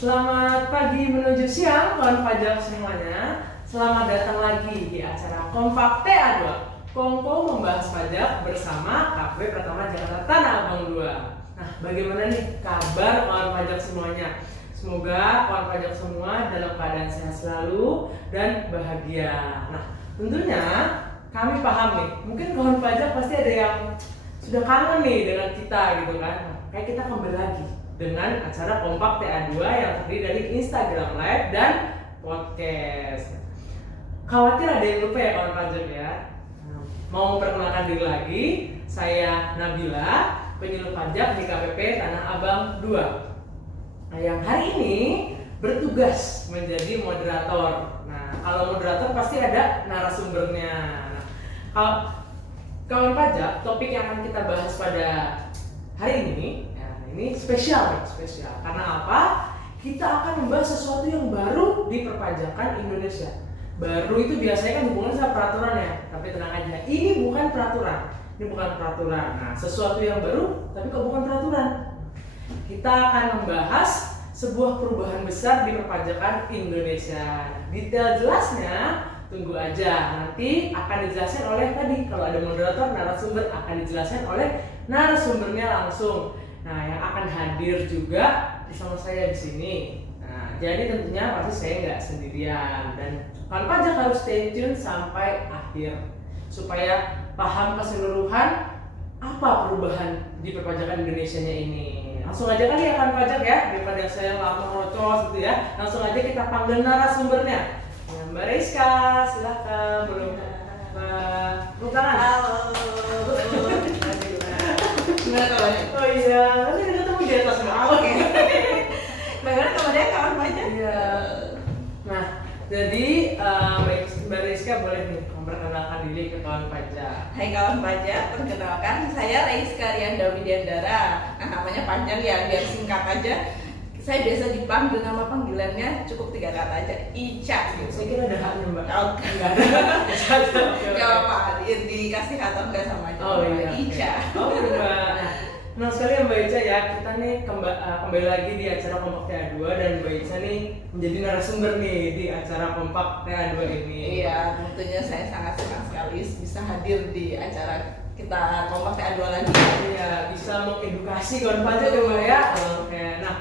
Selamat pagi menuju siang, kawan pajak semuanya. Selamat datang lagi di acara Kompak TA2. Kongko membahas pajak bersama KP Pertama Jakarta Tanah Abang 2. Nah, bagaimana nih kabar kawan pajak semuanya? Semoga kawan pajak semua dalam keadaan sehat selalu dan bahagia. Nah, tentunya kami paham nih, mungkin kawan pajak pasti ada yang sudah kangen nih dengan kita gitu kan. Nah, kayak kita kembali lagi dengan acara Kompak TA2 yang terdiri dari Instagram Live dan podcast. Khawatir ada yang lupa ya kawan pajak ya. Mau memperkenalkan diri lagi, saya Nabila, penyuluh pajak di KPP Tanah Abang 2. Nah, yang hari ini bertugas menjadi moderator. Nah, kalau moderator pasti ada narasumbernya. Nah, kalau kawan pajak, topik yang akan kita bahas pada hari ini spesial. Karena apa? Kita akan membahas sesuatu yang baru di perpajakan Indonesia. Baru itu biasanya kan hubungan sama peraturan ya, tapi tenang aja, ini bukan peraturan. Nah, sesuatu yang baru, tapi kok bukan peraturan. Kita akan membahas sebuah perubahan besar di perpajakan Indonesia. Detail jelasnya tunggu aja, nanti akan dijelaskan oleh kalau ada moderator, narasumber akan dijelaskan oleh narasumbernya langsung. Nah, yang akan hadir juga bersama saya di sini. Nah, jadi tentunya pasti saya nggak sendirian dan kawan pajak harus stay tune sampai akhir supaya paham keseluruhan apa perubahan di perpajakan Indonesianya ini. Langsung aja kali ya kawan pajak ya, daripada saya lama ngocos gitu ya. Langsung aja kita panggil narasumbernya. Mbak Rizka, silahkan. Belum tangan. Halo. Gimana kabarnya? Oh iya, nanti kita ketemu di atas Mbak. Oke. Bagaimana kabarnya kawan pajak? Iya. Nah, jadi Mbak Rizka boleh nih memperkenalkan diri ke kawan pajak. Hai kawan pajak, perkenalkan saya Rizka Rianda Widiandara. Nah, namanya panjang ya, biar singkat aja. Saya biasa dipanggil, nama panggilannya cukup 3 kata aja, Ica gitu. Saya kira ada haknya Mbak. Oh, Enggak ada. Gak apa, dikasih atau enggak sama aja. Oh iya. Ica. Oh Mbak. Nah sekali ya Mbak Ica ya, kita nih kembali lagi di acara Kompak TA2 dan Mbak Ica nih menjadi narasumber nih di acara Kompak TA2 ini. Iya, tentunya saya sangat senang sekali bisa hadir di acara kita Kompak TA2 lagi. Iya, bisa mengedukasi kawan pajak ya Mbak ya. Oke, nah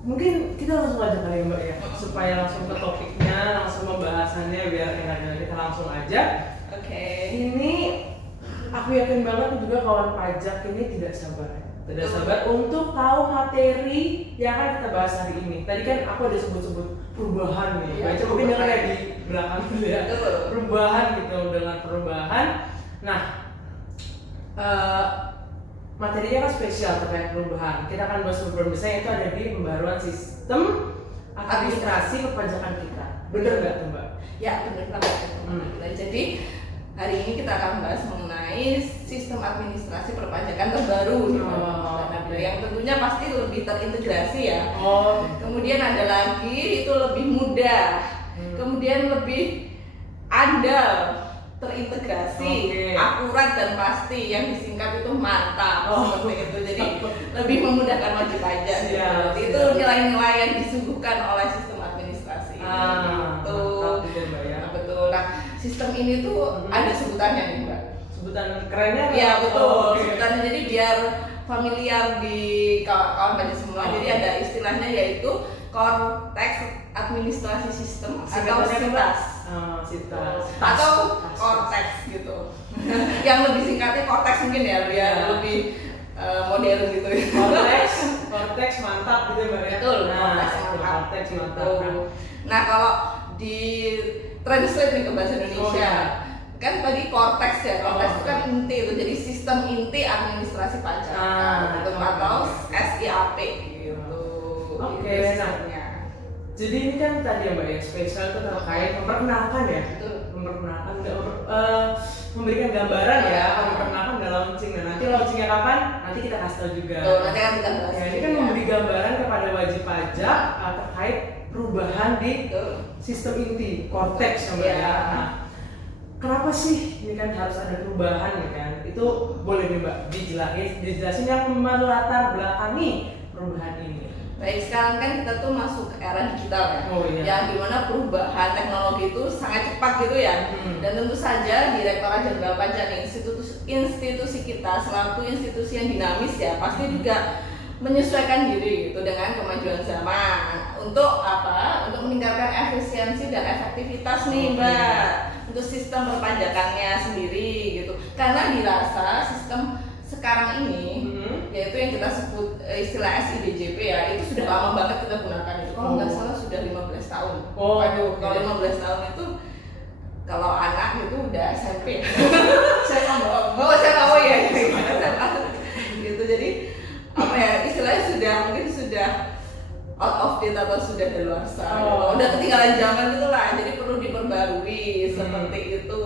mungkin kita langsung aja kali ya Mbak ya, supaya langsung ke topiknya, langsung pembahasannya biar enaknya kita langsung aja. Oke. Ini aku yakin banget juga kawan pajak ini tidak sabar untuk tahu materi yang akan kita bahas hari ini. Tadi kan aku ada sebut-sebut perubahan nih, baca mungkin dengar ya di belakang dulu ya. Perubahan gitu, dengan perubahan. Nah, materinya kan spesial terkait perubahan. Kita akan bahas perubahan besar yaitu ada di pembaruan sistem administrasi perpajakan kita. Bener nggak tuh Mbak? Ya, benar banget. Nah, jadi hari ini kita akan bahas mengenai sistem administrasi perpajakan terbaru yang tentunya pasti lebih terintegrasi ya. Kemudian ada lagi itu lebih mudah, kemudian lebih andal, terintegrasi, akurat dan pasti, yang disingkat itu mantap seperti itu. Jadi lebih memudahkan wajib pajak. Itu nilai-nilai yang disuguhkan oleh sistem administrasi. Betul. Nah, sistem ini tuh ada sebutannya nih Mbak. Sebutan kerennya? Iya betul. Sebutannya jadi biar familiar di kawan pajak semua. Jadi ada istilahnya yaitu Cortex Administrasi Sistem atau SITAS. Atau Cortex gitu. Yang lebih singkatnya Cortex mungkin ya, biar lebih modern gitu. Cortex mantap gitu Mbak ya. Betul. Cortex mantap. Nah, kalau di translate nih ke bahasa Indonesia, kan tadi Cortex ya. Cortex itu kan inti itu, jadi sistem inti administrasi pajak atau SIAP gitu. Oke, nah jadi ini kan tadi ya Mbak ya, spesial itu terkait memperkenalkan ya. Memperkenalkan, memberikan gambaran ya, memperkenalkan dan launching. Nah, nanti launchingnya kapan? Nanti kita kasih tahu juga. Nanti kan kita bahas. Ya, ini kan memberi gambaran kepada wajib pajak terkait perubahan di sistem inti Cortex ya Mbak ya. Nah, kenapa sih ini kan harus ada perubahan ya kan? Itu boleh nih Mbak dijelasin yang melatar belakangi perubahan ini. Baik, sekarang kan kita tuh masuk era digital ya, yang dimana perubahan teknologi itu sangat cepat gitu ya. Dan tentu saja Direktorat Jenderal Pajak, institusi kita selaku institusi yang dinamis ya, pasti juga menyesuaikan diri gitu dengan kemajuan zaman. Untuk apa? Untuk meningkatkan efisiensi dan efektivitas nih Mbak, untuk sistem perpajakannya sendiri gitu. Karena dirasa sistem sekarang ini, yaitu yang kita sebut istilah SIDJP ya, itu sudah lama banget kita gunakan itu. Kalau nggak salah sudah 15 tahun. Waduh, kalau 15 tahun itu kalau anak itu udah SMP. Saya tahu ya, gitu. Jadi apa ya, istilahnya mungkin sudah out of date atau sudah daluarsa, udah ketinggalan zaman gitu lah. Jadi perlu diperbarui seperti itu.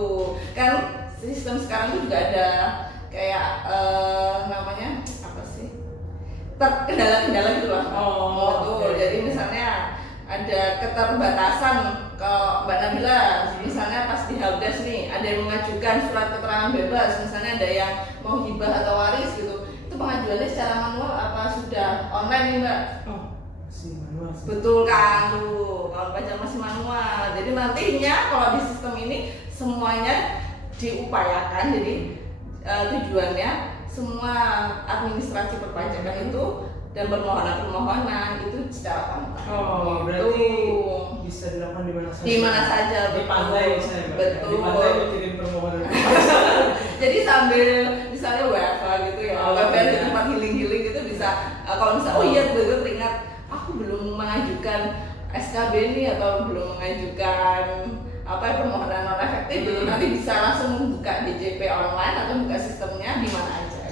Kan sistem sekarang tuh juga ada kayak namanya apa sih, kendala-kendala gitu lah. Betul. Jadi misalnya ada keterbatasan ke Mbak Nabila, misalnya pas di helpdesk nih ada yang mengajukan surat keterangan bebas, misalnya ada yang mau hibah atau waris gitu, itu pengajuannya secara manual apa sudah online nih Mbak? Masih manual sih. Betul kan tuh, kalau pajak masih manual. Jadi nantinya kalau di sistem ini semuanya diupayakan, jadi tujuannya semua administrasi perpajakan itu dan permohonan itu secara kontak. Berarti bisa dilakukan di mana saja. Di mana saja, di pantai misalnya. Betul. Di pantai bikin permohonan. Jadi sambil misalnya WFH gitu ya, WFH di tempat healing gitu bisa. Kalau misalnya tiba-tiba teringat aku belum mengajukan SKB ini atau belum mengajukan permohonan non efektif gitu, nanti bisa langsung membuka DJP online atau buka sistemnya di mana aja.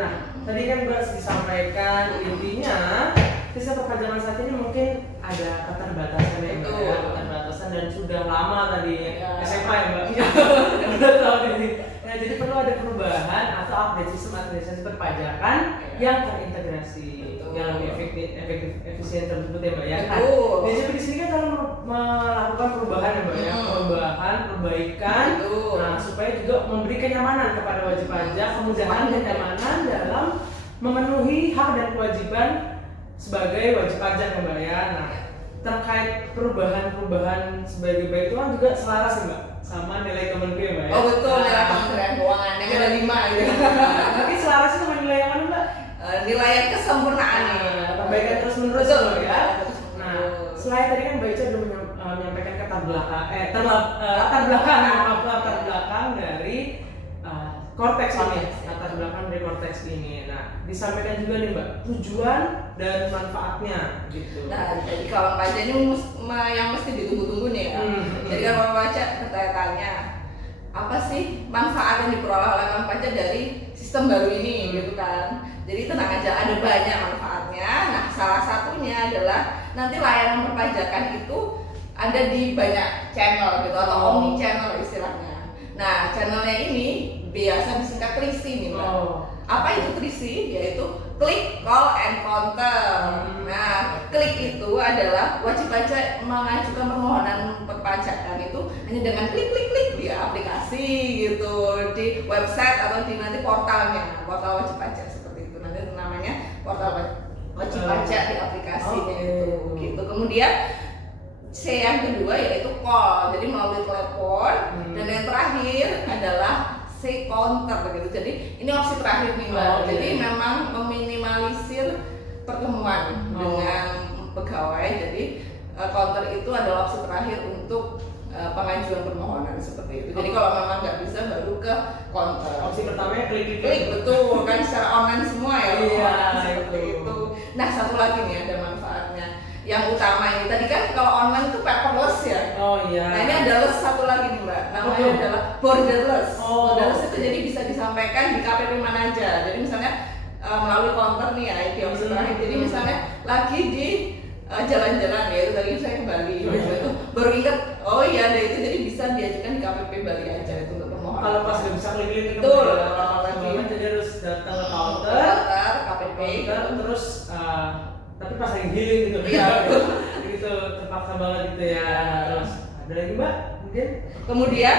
Nah tadi kan Mbak disampaikan intinya sistem perpajakan saat ini mungkin ada keterbatasan ya Mbak ya, keterbatasan dan sudah lama tadi SMA ya Mbak. Udah tahu ini. Nah jadi perlu ada perubahan atau update sistem administrasi perpajakan yang terintegrasi, yang lebih efektif, efisien tersebut ya Mbak ya. Nah, di sini kan kalau melakukan perubahan ya Mbak ya, perbaikan, nah supaya juga memberi kenyamanan kepada wajib pajak, kemudahan dan kenyamanan dalam memenuhi hak dan kewajiban sebagai wajib pajak ya Mbak ya. Nah terkait perubahan sebagai baik itu kan juga selaras ya Mbak sama nilai Kementerian Mbak ya. Betul, nilai Kementerian Keuangan yang ada 5 gitu. Tapi selaras sama nilai yang mana Mbak? Nilai kesempurnaan perbaikan terus menerus ya. Nah, selain tadi kan Mbak Ica sudah menyampaikan latar belakang dari Korteks ini. Nah, disampaikan juga nih Mbak tujuan dan manfaatnya gitu. Nah, jadi kawan pajak ini yang mesti ditunggu-tunggu nih ya. Jadi kawan pajak bertanya-tanya, apa sih manfaat yang diperoleh oleh kawan pajak dari sistem baru ini gitu kan. Jadi tenang aja, ada banyak manfaatnya. Nah, salah satunya adalah nanti layanan perpajakan itu ada di banyak channel gitu atau omni channel istilahnya. Nah, channelnya ini biasa disingkat TRISI nih Mbak. Apa itu TRISI? Yaitu Klik, Call, and Counter. Nah, klik itu adalah wajib pajak mengajukan permohonan perpajakan itu hanya dengan klik di aplikasi gitu, di website atau di nanti portal wajib pajak seperti itu. Nanti namanya portal wajib pajak di aplikasinya itu. Gitu. Kemudian yang kedua yaitu call, jadi melalui telepon. Dan yang terakhir adalah counter begitu. Jadi ini opsi terakhir nih Mbak. Jadi memang meminimalisir pertemuan dengan pegawai. Jadi counter itu adalah opsi terakhir untuk pengajuan permohonan seperti itu. Jadi kalau memang nggak bisa baru ke counter. Opsi pertamanya klik betul kan secara online semua ya. Seperti itu. Nah satu lagi nih ada manfaatnya. Yang utama ini tadi kan kalau online itu paperless ya. Nah ini ada satu lagi nih Mbak, namanya adalah borderless. Borderless itu jadi bisa disampaikan di KPP mana aja. Jadi misalnya melalui counter nih ya, di opsi terakhir. Jadi misalnya lagi di jalan-jalan ya, itu tadi saya ke Bali. Itu baru ingat, ada itu jadi bisa diajukan di KPP Bali aja itu untuk permohonan. Kalau pas nggak bisa klik-klik itu jadi harus datang ke counter KPP terus tapi pas lagi healing gitu. Gitu terpaksa banget gitu ya. Terus ada lagi Mbak mungkin? Kemudian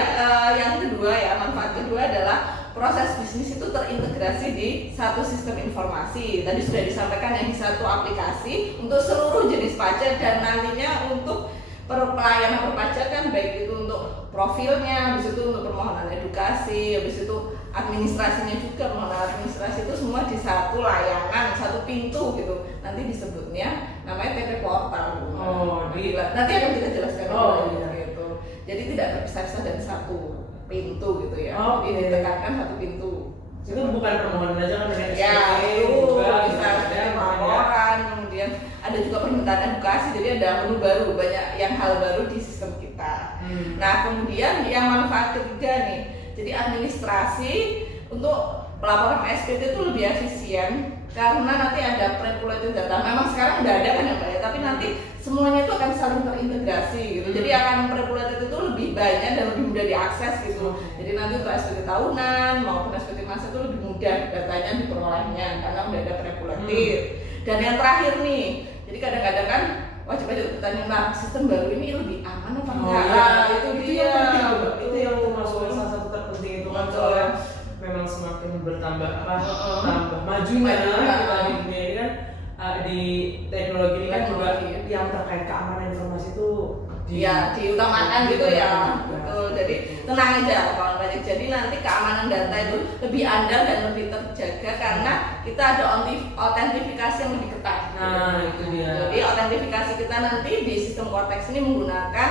yang kedua ya, manfaat kedua adalah proses bisnis itu terintegrasi di satu sistem informasi. Tadi sudah disampaikan yang di satu aplikasi untuk seluruh jenis pajak dan nantinya untuk pelayanan perpajakan, baik itu untuk profilnya, habis itu untuk permohonan edukasi, habis itu administrasinya juga, permohonan administrasi itu semua di satu layanan, satu pintu gitu. Nanti disebutnya namanya TP Portal. Nanti akan kita jelaskan gitu. Jadi tidak terpisah-pisah dari satu pintu gitu ya. Jadi ditekankan satu pintu. Itu bukan permohonan aja kan dengan ya, SPT juga bisa ada laporan, kemudian ada juga permintaan edukasi, jadi ada menu baru, banyak yang hal baru di sistem kita. Nah kemudian yang manfaat ketiga nih, jadi administrasi untuk pelaporan SPT itu lebih efisien karena nanti ada pre-populated data. Memang sekarang udah ada kan ya Mbak ya, tapi nanti semuanya itu akan saling terintegrasi gitu. Jadi akan pre-populated itu lebih banyak dan lebih mudah diakses gitu. Jadi nanti untuk SPT tahunan maupun SPT masa itu lebih mudah datanya diperolehnya karena udah ada pre-populated. Dan yang terakhir nih, jadi kadang-kadang kan wajib pajak bertanya, nah sistem baru ini lebih aman apa enggak? Itu dia. Itu yang termasuk salah satu terpenting itu kan soalnya memang semakin bertambah tambah majunya kita di dunia ini kan di teknologi ini kan juga yang terkait keamanan informasi itu diutamakan gitu ya. Betul. Jadi tenang aja kawan pajak. Jadi nanti keamanan data itu lebih andal dan lebih terjaga karena kita ada autentifikasi yang lebih ketat. Nah, itu dia. Jadi autentifikasi kita nanti di sistem Cortex ini menggunakan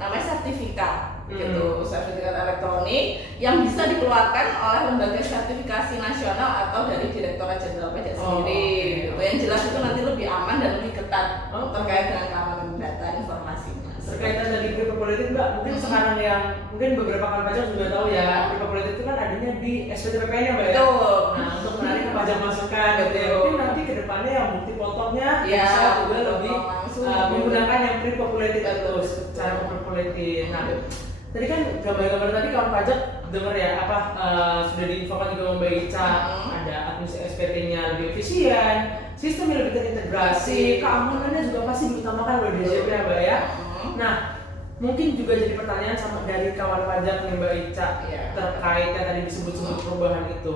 namanya sertifikat. Gitu, sertifikat elektronik yang bisa dikeluarkan oleh lembaga sertifikasi nasional atau dari Direktorat Jenderal Pajak sendiri. Gitu. Yang jelas itu nanti lebih aman dan lebih ketat terkait dengan keamanan data informasinya. Berkaitan dari pre-populated Mbak, mungkin sekarang yang mungkin beberapa kawan pajak juga tahu ya, pre-populated itu kan adanya di SPT PPN ya Mbak ya. Nah, untuk menarik ke pajak masukan gitu ya. Mungkin nanti kedepannya yang bukti potongnya bisa juga lebih menggunakan yang pre-populated itu, cara pre-populated. Nah, tadi kan gambar-gambar tadi kawan pajak dengar ya sudah diinfokan juga Mbak Ica, ada administrasi SPT-nya lebih efisien, sistemnya lebih terintegrasi, keamanannya juga pasti diutamakan oleh DJP ya Mbak ya. Nah, mungkin juga jadi pertanyaan sama dari kawan pajak nih Mbak Ica terkait yang tadi disebut-sebut perubahan itu.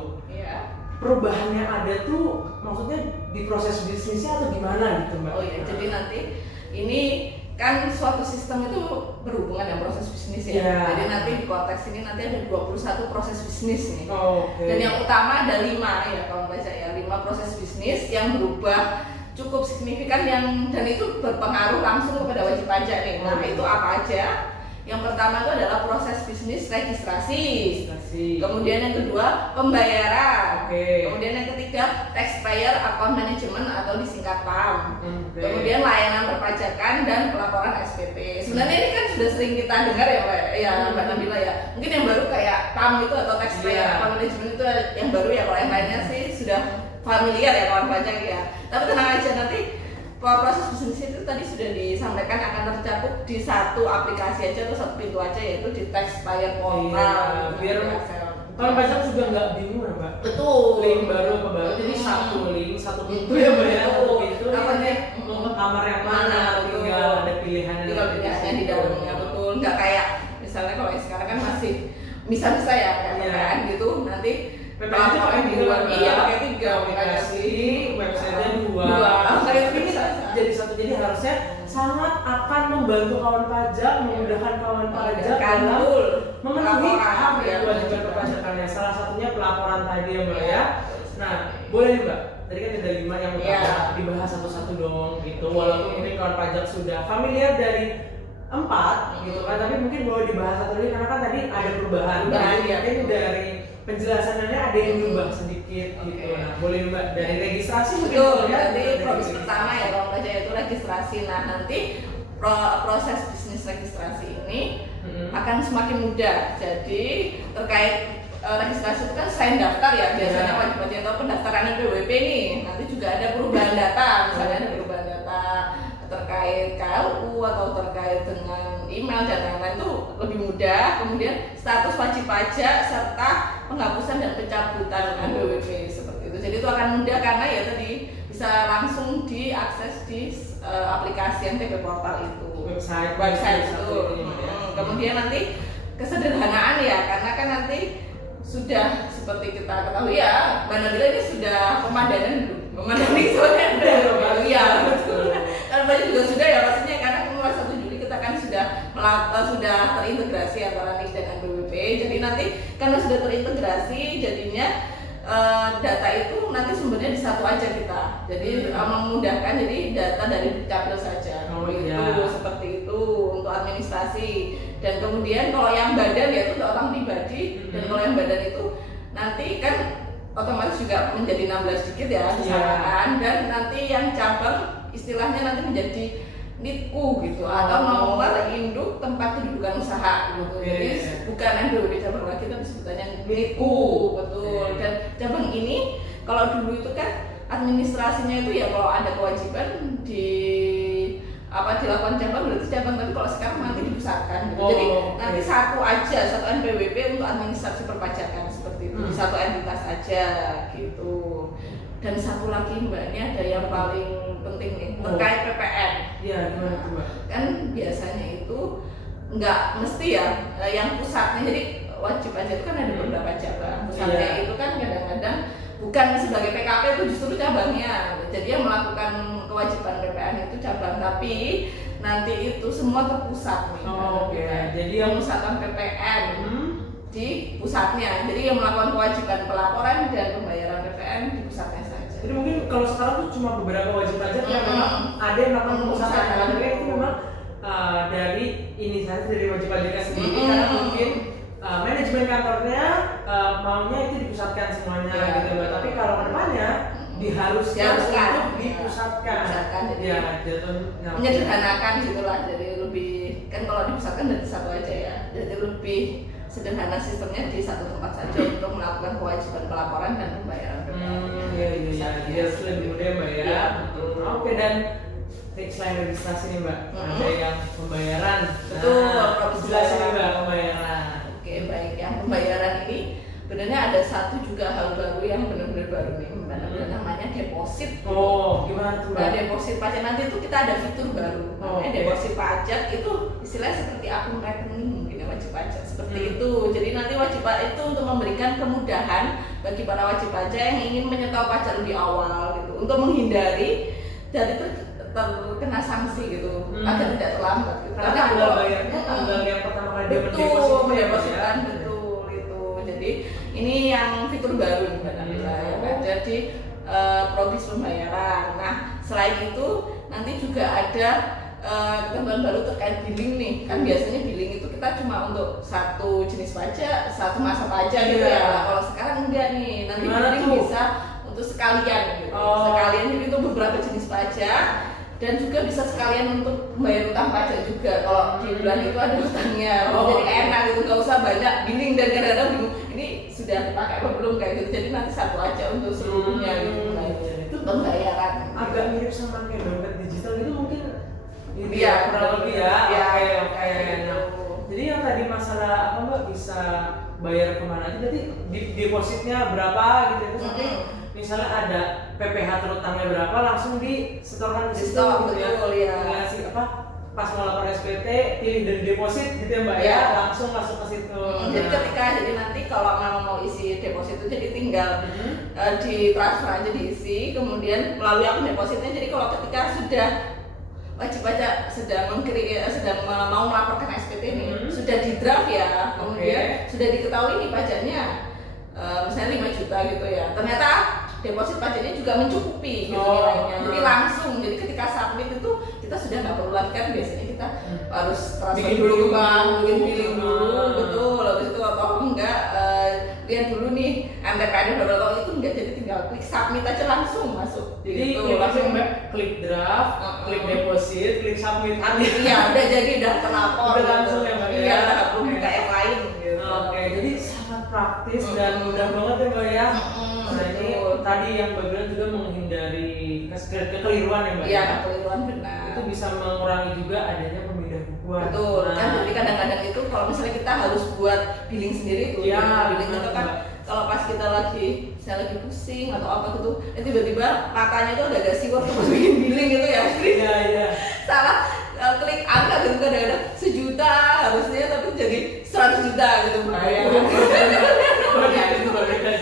Perubahan yang ada tuh maksudnya di proses bisnisnya atau gimana gitu Mbak? Jadi nanti ini kan suatu sistem itu berhubungan dengan proses bisnis ya. Jadi nanti di konteks ini nanti ada 21 proses bisnis nih. Dan yang utama ada 5 ya kawan pajak ya, 5 proses bisnis yang berubah cukup signifikan dan itu berpengaruh langsung kepada wajib pajak nih. Nah, itu apa aja? Yang pertama itu adalah proses bisnis registrasi. Kemudian yang kedua pembayaran. Kemudian yang ketiga taxpayer account management atau disingkat PAM. Kemudian layanan perpajakan dan pelaporan SPT. Sebenarnya ini kan sudah sering kita dengar ya Mbak Mbak Nabila ya. Mungkin yang baru kayak PAM itu atau taxpayer account management itu yang baru ya, kalau yang lainnya sih sudah familiar ya kawan pajak ya. Tapi tenang aja, nanti proses bisnis itu tadi sudah disampaikan akan tercakup di satu aplikasi aja atau satu pintu aja, yaitu di taxpayer portal. Biar kawan pajak juga nggak bingung ya Mbak. Betul. Link baru apa baru, jadi satu link satu pintu ya Mbak ya. Satu pintu mau ke kamar yang mana, tinggal ada pilihannya. Tinggal pilihannya di dalamnya, betul. Nggak kayak misalnya kalau sekarang kan masih bisa ya kayak gitu nanti. PPN itu pakai 3, pakai 3 aplikasi, website-nya 2. Ini jadi satu, jadi harusnya sangat akan membantu kawan pajak, memudahkan kawan pajak dalam memenuhi hak dan kewajiban perpajakannya. Salah satunya pelaporan tadi ya Mbak ya. Nah, boleh nih Mbak. Tadi kan ada 5 yang dibahas satu-satu dong gitu. Walaupun mungkin kawan pajak sudah familiar dari 4 gitu kan, tapi mungkin boleh dibahas satu lagi karena kan tadi ada perubahan. Mungkin dari penjelasannya ada yang berubah sedikit gitu. Nah, boleh Mbak dari registrasi mungkin nanti proses pertama ya kalau pajak itu registrasi. Nah, nanti proses bisnis registrasi ini akan semakin mudah. Jadi terkait registrasi itu kan selain daftar ya, biasanya wajib pajak atau pendaftaran PWP nih. Nanti juga ada perubahan data, misalnya ada perubahan data terkait KLU atau terkait dengan email dan lain-lain itu lebih mudah. Kemudian status wajib pajak serta penghapusan dan pencabutan NPWP seperti itu. Jadi itu akan mudah karena ya tadi bisa langsung diakses di aplikasi yang TP Portal itu. Website itu. Kemudian nanti kesederhanaan ya, karena kan nanti sudah seperti kita ketahui ya, Mbak Nabila ini sudah memandani soalnya baru ya, betul. Karena banyak juga sudah ya pastinya, karena mulai 1 Juli kita kan sudah terintegrasi antara NIK dan NPWP. Jadi nanti karena sudah terintegrasi, jadinya data itu nanti sumbernya di satu aja kita. Jadi memudahkan, jadi data dari Dukcapil saja. Itu seperti itu untuk administrasi. Dan kemudian kalau yang badan ya itu untuk orang pribadi, dan kalau yang badan itu nanti kan otomatis juga menjadi 16 digit ya kesalahan, dan nanti yang cabang istilahnya nanti menjadi NITU gitu, atau nomor induk tempat kedudukan usaha gitu. Jadi bukan NPWP cabang lagi, tapi sebutannya NITU, betul. Dan cabang ini kalau dulu itu kan administrasinya itu ya kalau ada kewajiban dilakukan cabang berarti cabang, tapi kalau sekarang nanti dipusatkan gitu. Jadi nanti satu NPWP untuk administrasi perpajakan seperti itu, di satu entitas aja gitu. Dan satu lagi Mbak, ini ada yang paling penting nih terkait PPN. Iya, gimana Mbak? Kan biasanya itu nggak mesti ya yang pusatnya, jadi wajib aja itu kan ada beberapa cabang. Pusatnya itu kan kadang-kadang bukan sebagai PKP, itu justru cabangnya. Jadi yang melakukan kewajiban PPN itu cabang, tapi nanti itu semua terpusat nih. Jadi yang pusatan PPN di pusatnya. Jadi yang melakukan kewajiban pelaporan dan pembayaran PPN di pusatnya saja. Jadi mungkin kalau sekarang tuh cuma beberapa wajib pajak yang memang ada yang melakukan pemusatan, tapi itu memang dari inisiatif dari wajib pajaknya sendiri, karena mungkin manajemen kantornya maunya itu dipusatkan semuanya gitu Mbak. Tapi kalau kedepannya diharuskan untuk dipusatkan. Jadi menyederhanakan gitulah, jadi lebih kan kalau dipusatkan dari satu aja ya, jadi lebih sederhana sistemnya di satu tempat saja untuk melakukan kewajiban pelaporan dan pembayaran PPN. Iya, lebih mudah Mbak ya. Oke, dan selain registrasi nih Mbak, ada yang pembayaran. Betul, jelasin nih Mbak pembayaran. Oke, baik, yang pembayaran ini sebenarnya ada satu juga hal baru yang benar-benar baru nih Mbak, namanya deposit. Gimana tuh Mbak? Nah, deposit pajak nanti itu kita ada fitur baru. Namanya deposit pajak itu istilahnya seperti akun rekening mungkin ya, wajib pajak seperti itu. Jadi nanti wajib pajak itu untuk memberikan kemudahan bagi para wajib pajak yang ingin menyetor pajak lebih awal gitu, untuk menghindari dari terkena sanksi gitu, agar tidak terlambat gitu. Karena tanggal bayarnya tanggal yang pertama kali depositkan betul itu. Jadi ini yang fitur baru Mbak Nabila ya kan. Jadi progres pembayaran. Nah, selain itu nanti juga ada ketentuan baru terkait billing nih. Kan biasanya billing itu kita cuma untuk satu jenis pajak, satu masa pajak gitu ya. Nah, kalau sekarang enggak nih. Nanti billing bisa untuk sekalian gitu. Sekalian jadi untuk beberapa jenis pajak, dan juga bisa sekalian untuk membayar utang pajak juga. Kalau di bulan itu ada utangnya, jadi enak gitu, nggak usah banyak billing dan kadang-kadang bingung ini sudah dipakai apa belum kayak gitu. Jadi nanti satu aja untuk seluruhnya gitu. Itu pembayaran. Agak mirip sama kayak dompet digital itu mungkin. Iya, kurang lebih ya. Oke. Nah, jadi yang tadi masalah apa Mbak, bisa bayar kemana aja? Berarti depositnya berapa gitu itu nanti misalnya ada PPH terutangnya berapa langsung disetorkan di situ gitu ya. Ngasih apa? Pas mau lapor SPT pilih dari deposit gitu ya Mbak ya, langsung masuk ke situ. Jadi jadi nanti kalau mau isi deposit itu jadi tinggal di transfer aja diisi, kemudian melalui akun depositnya. Jadi kalau ketika sudah wajib pajak sedang mau melaporkan SPT ini sudah di draft ya, kemudian sudah diketahui nih pajaknya misalnya 5 juta gitu ya, ternyata deposit pajaknya juga mencukupi gitu nilainya. Jadi langsung, jadi ketika submit itu kita sudah nggak perlu lagi kan, biasanya kita harus transfer dulu ke bank, bikin billing dulu, betul. Habis itu atau enggak lihat dulu nih MTPN berapa itu enggak, jadi tinggal klik submit aja langsung masuk. Jadi gitu. langsung Mbak klik draft, klik deposit, klik submit. Iya, udah jadi udah terlapor. Udah langsung ya Mbak. Iya, nggak perlu buka yang lain gitu. Oke, jadi sangat praktis dan mudah banget ya Mbak ya. Nah ini tadi yang Mbak bilang juga menghindari kekeliruan ya Mbak. Iya, kekeliruan benar. Itu bisa mengurangi juga adanya pemindahan bukuan. Betul. Kan jadi kadang-kadang itu kalau misalnya kita harus buat billing sendiri tuh. Billing itu kan kalau pas kita lagi pusing atau apa gitu, tiba-tiba matanya tuh agak siwak terus bikin billing gitu ya. Iya. Salah klik angka gitu, kadang-kadang 1 juta harusnya tapi jadi 100 juta gitu. Itu berbeda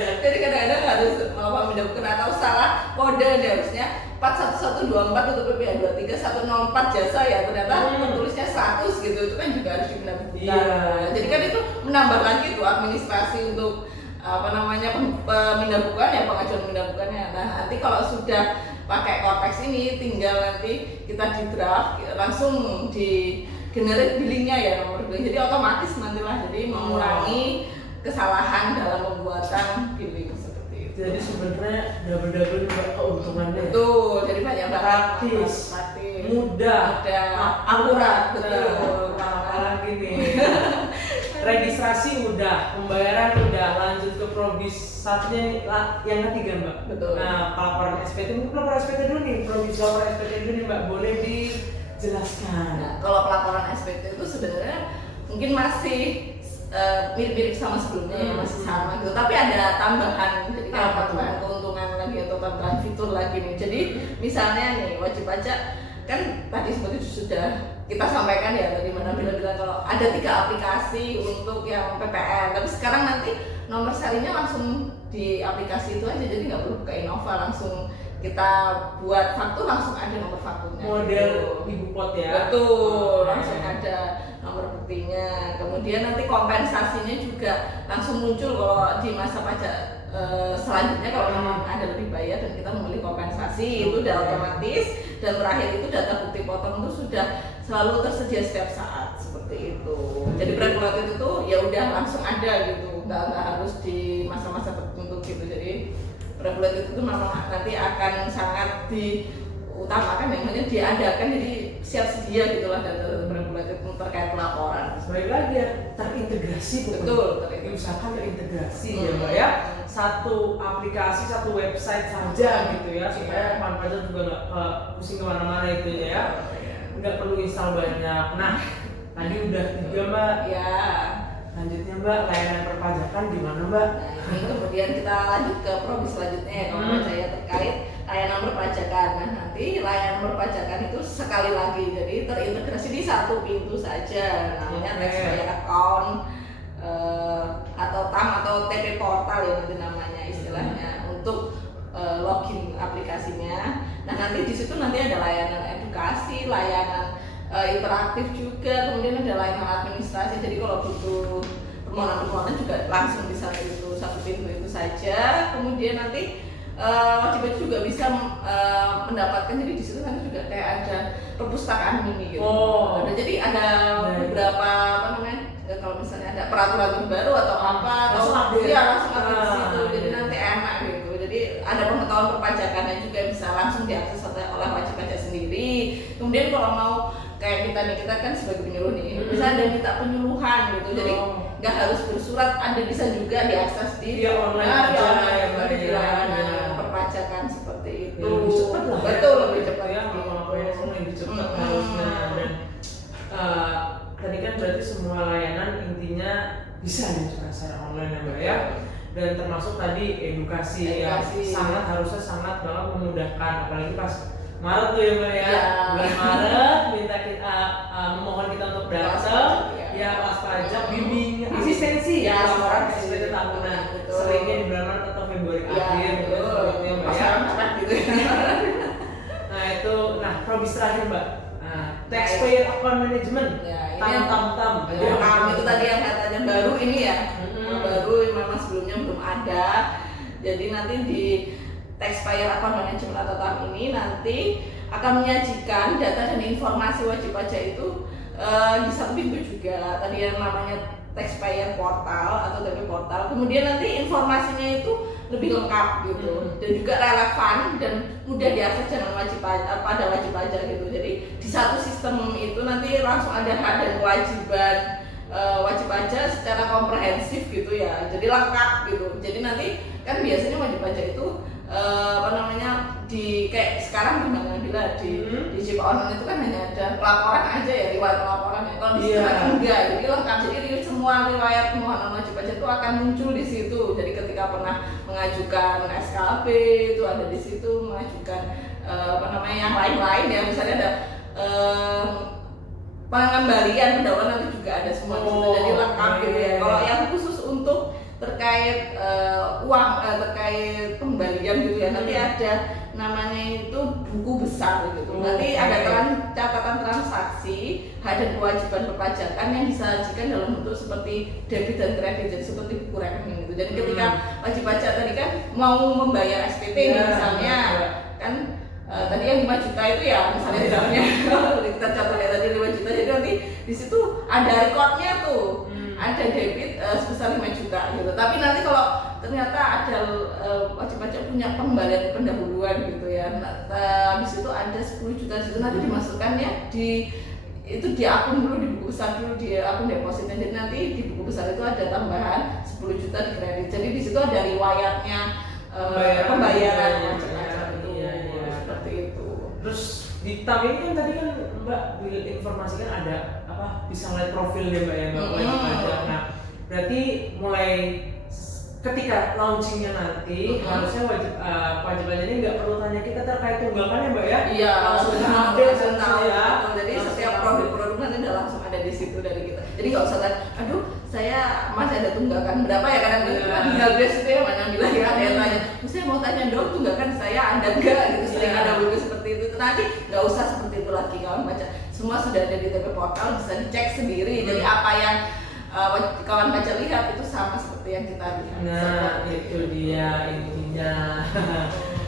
bukan atau salah kode nih, harusnya 41124 untuk PPh 23104 jasa ya, ternyata tulisnya 100 gitu, itu kan juga harus dibenar-benar. Iya. Jadi kan itu menambah lagi tuh administrasi untuk pemindah bukuan ya, pengajuan pemindah bukuannya. Nah nanti kalau sudah pakai Cortex ini, tinggal nanti kita di draft langsung di generate billingnya ya, nomor billing, jadi otomatis nantilah, jadi mengurangi kesalahan dalam pembuatan billing seperti itu. Jadi sebenarnya double keuntungannya. Betul, jadi banyak praktis, mudah, akurat, betul. Apalagi nih. Registrasi udah, pembayaran udah, lanjut ke probis satunya nih, yang ketiga Mbak. Betul. Nah, pelaporan SPT, mungkin pelaporan SPT dulu nih, probis pelaporan SPT dulu nih Mbak, boleh dijelaskan? Nah, kalau pelaporan SPT itu sebenarnya mungkin masih mirip-mirip sama sebelumnya ya, masih sama gitu, tapi ada tambahan, jadi kayak tambahan keuntungan lagi atau tambahan fitur lagi nih. Jadi misalnya nih wajib pajak kan tadi seperti sudah kita sampaikan ya tadi, mana bilang kalau ada 3 aplikasi untuk yang PPN, tapi sekarang nanti nomor serinya langsung di aplikasi itu aja, jadi nggak perlu buka Innova, langsung kita buat faktur langsung ada nomor fakturnya. Model gitu. ibu pot ya. Betul, langsung ada nomor buktinya. Kemudian nanti kompensasinya juga langsung muncul kalau di masa pajak selanjutnya, kalau memang ada lebih bayar dan kita membeli kompensasi itu udah otomatis. Dan terakhir itu data bukti potong itu sudah selalu tersedia setiap saat seperti itu. Jadi preregulated itu ya udah langsung ada gitu, nggak harus di masa-masa tertentu gitu. Jadi preregulated itu memang nanti akan sangat diutamakan, yang namanya diadakan, jadi siap sedia gitulah data preregulated terkait pelaporan. Sebaik lagi ya, terintegrasi pokoknya. Betul, diusahakan terintegrasi ya Mbak ya. Satu aplikasi, satu website saja gitu ya, supaya pajak juga nggak pusing kemana-mana itu ya. Nggak perlu install banyak. Nah, tadi udah 3 Mbak. Ya. Lanjutnya Mbak, layanan perpajakan gimana Mbak? Nah, ini kemudian kita lanjut ke probis selanjutnya ya, kalau saya terkait layanan perpajakan. Nah, nanti layanan perpajakan itu sekali lagi jadi terintegrasi di satu pintu saja, namanya taxpayer account atau TAM atau TP portal ya nanti namanya istilahnya, untuk login aplikasinya. Nah, nanti di situ nanti ada layanan edukasi, layanan interaktif juga, kemudian ada layanan administrasi. Jadi kalau butuh permohonan juga langsung di satu pintu itu saja. Kemudian nanti wajib pajak juga bisa mendapatkan, jadi di situ nanti juga kayak ada perpustakaan mini gitu. Jadi ada beberapa kalau misalnya ada peraturan terbaru atau apa, langsung update di situ. Jadi nanti enak gitu. Jadi ada pengetahuan perpajakannya juga bisa langsung diakses oleh wajib pajak sendiri. Kemudian kalau mau kayak kita kan sebagai penyuluh nih, bisa ada minta penyuluhan gitu. Jadi nggak harus bersurat, ada bisa juga diakses di online di layanan perpajakan seperti itu. Lebih cepat lah. Betul, lebih cepat ya. Lebih cepat harusnya. Dan tadi kan berarti semua layanan intinya bisa dilakukan secara online ya Mbak ya. Dan termasuk tadi edukasi. Yang harusnya sangat banget memudahkan, apalagi pas Maret tuh ya Mbak ya. Bulan Maret minta kita memohon kita untuk datang ya pas pajak, bimbing asistensi ya, laporan SPT tahunan. Seringnya di bulan Maret atau Februari akhir gitu ya Mbak ya. Nah itu, probis terakhir Mbak, taxpayer account management, tam. Itu tadi yang katanya baru ini ya, baru memang sebelumnya belum ada. Jadi nanti di taxpayer account management atau TAM ini nanti akan menyajikan data dan informasi wajib pajak itu di satu pintu juga. Tadi yang namanya taxpayer portal atau TP portal. Kemudian nanti informasinya itu lebih lengkap gitu, dan juga relevan dan mudah diakses dengan wajib pajak pada wajib pajak gitu. Jadi di satu sistem itu nanti langsung ada hak dan kewajiban wajib pajak secara komprehensif gitu ya. Jadi lengkap gitu. Jadi nanti kan biasanya wajib pajak itu di kayak sekarang gimana bila di JP online itu kan hanya ada pelaporan aja ya, riwayat pelaporan ya. Kalau di situ kan enggak, jadi lengkap. Jadi semua riwayat permohonan wajib pajak itu akan muncul di situ. Jadi ketika pernah mengajukan SKP itu ada di situ, mengajukan yang lain-lain ya, misalnya ada pengembalian pendahuluan nanti juga ada semua di situ. Jadi lengkap gitu ya. Kalau yang khusus untuk terkait uang, terkait pembalian gitu ya. Nanti ada namanya itu buku besar gitu. Nanti ada catatan transaksi, hak dan kewajiban perpajakan yang disajikan dalam bentuk seperti debit dan kredit, jadi seperti buku rekening gitu. Jadi ketika wajib pajak tadi kan mau membayar SPT misalnya kan tadi yang 5 juta itu ya misalnya misalnya kita catat ya tadi 5 juta, jadi nanti di situ ada recordnya tuh. Ada debit sebesar 5 juta gitu. Tapi nanti kalau ternyata ada wajib pajak punya pembalian pendahuluan gitu ya. Habis itu ada 10 juta di situ, nanti dimasukkannya di akun dulu, di buku besar dulu, di akun depositnya. Jadi nanti di buku besar itu ada tambahan 10 juta di kredit. Jadi di situ ada riwayatnya pembayaran macam-macam itu. Seperti itu. Terus di tab ini kan tadi kan Mbak informasikan ada bisa ngeliat profilnya Mbak ya, Mbak wajib pajak. Nah, berarti mulai ketika launchingnya nanti harusnya wajib pajak ini nggak perlu tanya kita terkait tunggakannya Mbak ya? Iya, langsung update ya. Jadi setiap produk-produk nanti udah langsung ada di situ dari kita. Jadi nggak usah tanya, aduh saya masih ada tunggakan berapa ya, karena kita tinggal base itu ya, mana bilang ya ada yang tanya, saya mau tanya dong tunggakan saya ada nggak gitu, sering ada buku seperti itu. Nanti nggak usah seperti itu lagi kawan pajak, semua sudah ada di TP Portal, bisa dicek sendiri. Jadi apa yang kawan baca lihat itu sama seperti yang kita lihat. Nah, itu dia intinya.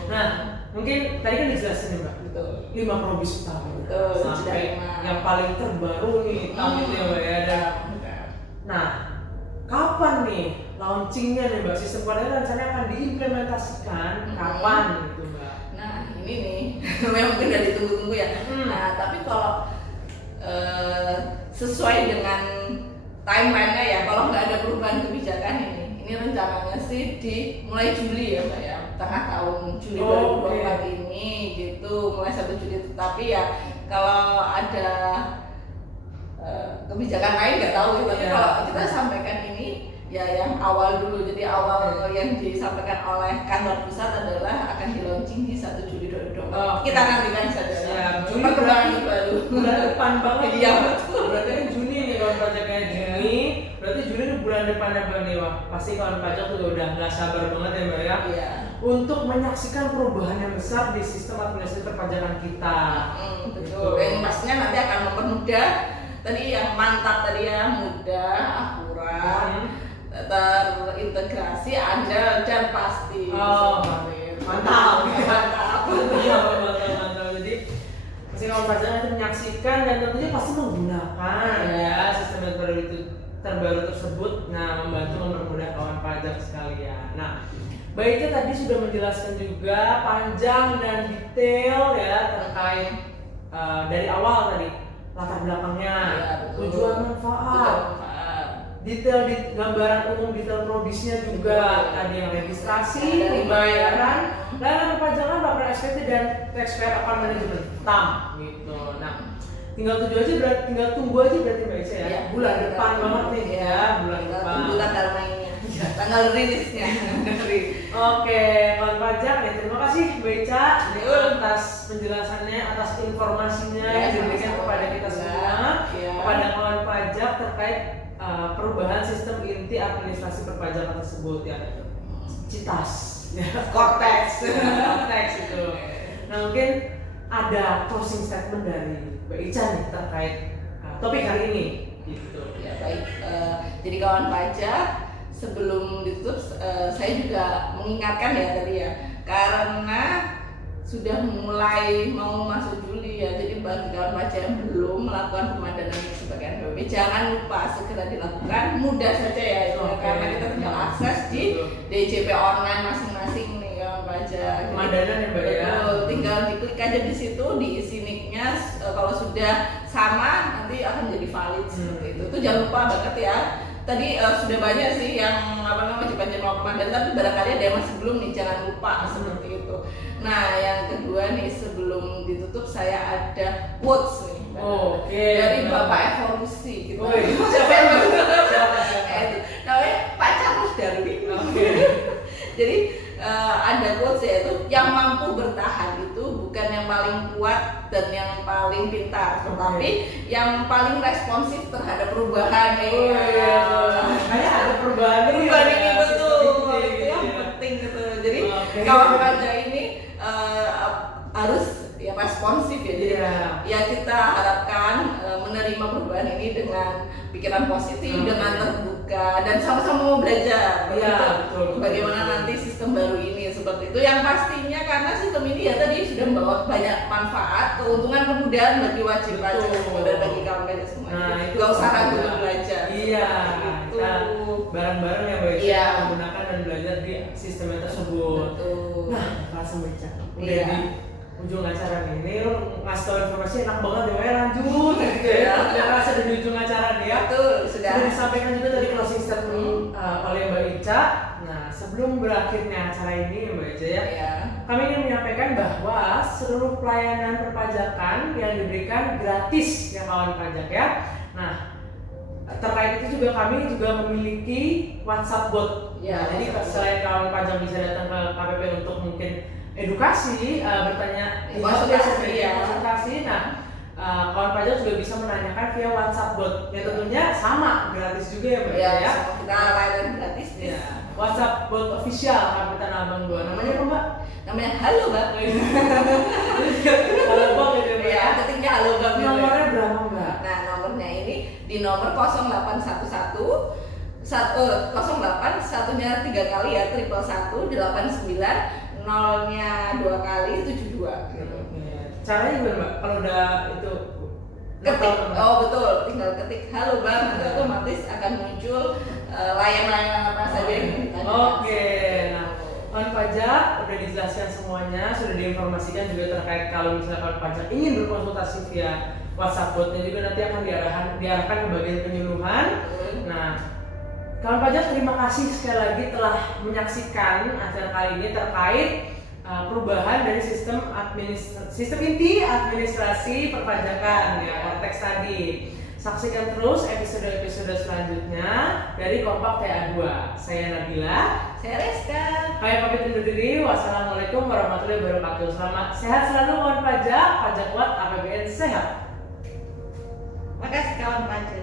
Nah, mungkin tadi kan dijelasin nih Mbak, 5 probis utama. Sampai yang paling terbaru nih, itu ya Mbak ya. Nah, kapan nih launchingnya nih Mbak? Sistem koordinat rencananya akan diimplementasikan kapan gitu Mbak? Nah, ini nih memang udah ditunggu-tunggu ya. Nah, tapi kalau sesuai dengan timeline-nya ya, kalau nggak ada perubahan kebijakan ini rencananya sih di mulai Juli ya Mbak ya, tengah tahun Juli 2024 ini gitu, mulai 1 Juli. Tapi ya kalau ada kebijakan lain nggak tahu, tapi kalau kita sampaikan ini ya yang awal dulu. Jadi awal yang disampaikan oleh kantor pusat adalah akan di launching di 1 Juli 2024. Kita nantikan saja. Ya, Juli baru bulan depan banget. Iya betul. Berarti kan Juni nih kawan pajak kayak Juni. Berarti Juli itu bulan depannya Mbak nih. Wah, pasti kawan pajak tuh udah nggak sabar banget ya Mbak ya. Iya. Untuk menyaksikan perubahan yang besar di sistem administrasi perpajakan kita. Betul. Yang pastinya nanti akan mempermudah tadi yang mantap tadi ya, mudah, akurat, terintegrasi, ada dan pasti. Mantap. Mantap. Mantap. Jadi pasti kawan pajak nanti menyaksikan dan tentunya pasti menggunakan ya sistem yang terbaru tersebut. Nah, membantu mempermudah kawan pajak sekalian. Nah, baiknya tadi sudah menjelaskan juga panjang dan detail ya terkait dari awal tadi latar belakangnya, tujuan manfaat, detail di gambaran umum, detail probisnya juga, tadi yang registrasi, pembayaran, layanan perpajakan, laporan SPT dan taxpayer account management (TAM) gitu. Nah, tinggal tunggu aja berarti Mbak Ica ya. Bulan depan banget nih ya, bulan depan. Tunggu tanggal mainnya, tanggal rilisnya. Oke, kawan pajak ya, terima kasih Mbak Ica atas penjelasannya, atas informasinya yang diberikan kepada kita semua, kepada kawan pajak terkait perubahan sistem inti administrasi perpajakan tersebut ya. CITAS, Cortex itu. Nah, mungkin ada closing statement dari Mbak Ica nih terkait topik hari ini gitu. Ya baik, jadi kawan pajak, sebelum ditutup saya juga mengingatkan ya tadi ya, karena sudah mulai mau masuk Juli ya, jadi bagi kawan pajak yang belum melakukan pemadanan sebagai NPWP, jangan lupa segera dilakukan, mudah saja ya, karena kita tinggal akses di DJP online masing-masing nih kawan pajak. Pemadanan ya Mbak ya. Tinggal diklik aja di situ, diisi nicknya, kalau sudah sama nanti akan jadi valid seperti itu. Itu jangan lupa banget ya. Tadi sudah banyak sih yang wajib pajak mau pemadanan, tapi barangkali ada yang masih belum nih, jangan lupa seperti itu. Nah, yang kedua nih, sebelum ditutup saya ada quotes nih dari Bapak Evolusi gitu. Siapa? Namanya Pak Charles Darwin. Jadi ada quotes yaitu yang mampu bertahan itu bukan yang paling kuat dan yang paling pintar, tetapi yang paling responsif terhadap perubahan nih. Oh iya, kayak ada perubahan ini betul, itu yang penting gitu. Jadi kawan pajak ini harus ya responsif ya. Jadi ya kita harapkan menerima perubahan ini dengan pikiran positif, dengan terbuka dan sama-sama mau belajar. Betul. Bagaimana nanti sistem baru ini seperti itu. Yang pastinya karena sistem ini ya tadi sudah membawa banyak manfaat, keuntungan, kemudahan bagi wajib pajak dan bagi kawan pajak semuanya. Nah, gak usah ragu belajar. Iya. Kita bareng-bareng ya Mbak Iya. menggunakan dan belajar di sistem tersebut. Betul. Nah, langsung baca. Udah di ujung acara ini lo ngasih tau informasi enak banget ya, lanjut gitu ya. Udah rasa di ujung acara nih ya. Betul, sudah disampaikan juga tadi closing statement oleh Mbak Ica. Nah, sebelum berakhirnya acara ini Mbak Ica ya, kami ingin menyampaikan bahwa seluruh pelayanan perpajakan yang diberikan gratis ya kawan pajak ya. Nah, terkait itu juga kami juga memiliki WhatsApp bot. Ya, nah, jadi selain kawan pajak bisa datang ke KPP untuk mungkin edukasi, bertanya, konsultasi. Nah, kawan pajak juga bisa menanyakan via WhatsApp bot. Ya tentunya sama, gratis juga ya Mbak ya. Kita layanan gratis ya. WhatsApp bot official KPP Tanah Abang 2. Namanya apa Mbak? Namanya Halo Bang. Halo Bang gitu ya. Ya, ketiknya Halo Bang. Nomornya berapa Mbak? Nah, nomornya ini di nomor 0811 08 satunya 3 kali ya, 111 89 nolnya 2 kali 72 gitu. Caranya gimana Mbak? Kalau udah itu ketik, betul, tinggal ketik Halo Bang, nanti otomatis akan muncul layanan apa saja yang ditanya. Nah, kawan pajak udah dijelaskan semuanya, sudah diinformasikan juga terkait kalau misalnya kawan pajak ingin berkonsultasi via WhatsApp botnya juga nanti akan diarahkan ke bagian penyuluhan. Nah, kawan pajak terima kasih sekali lagi telah menyaksikan acara kali ini terkait perubahan dari sistem inti administrasi perpajakan ya konteks tadi. Saksikan terus episode-episode selanjutnya dari Kompak TA2. Saya Nabila, saya Reska. Kami pamit undur diri. Wassalamualaikum warahmatullahi wabarakatuh. Selamat sehat selalu kawan pajak, pajak kuat, APBN sehat. Makasih kawan pajak.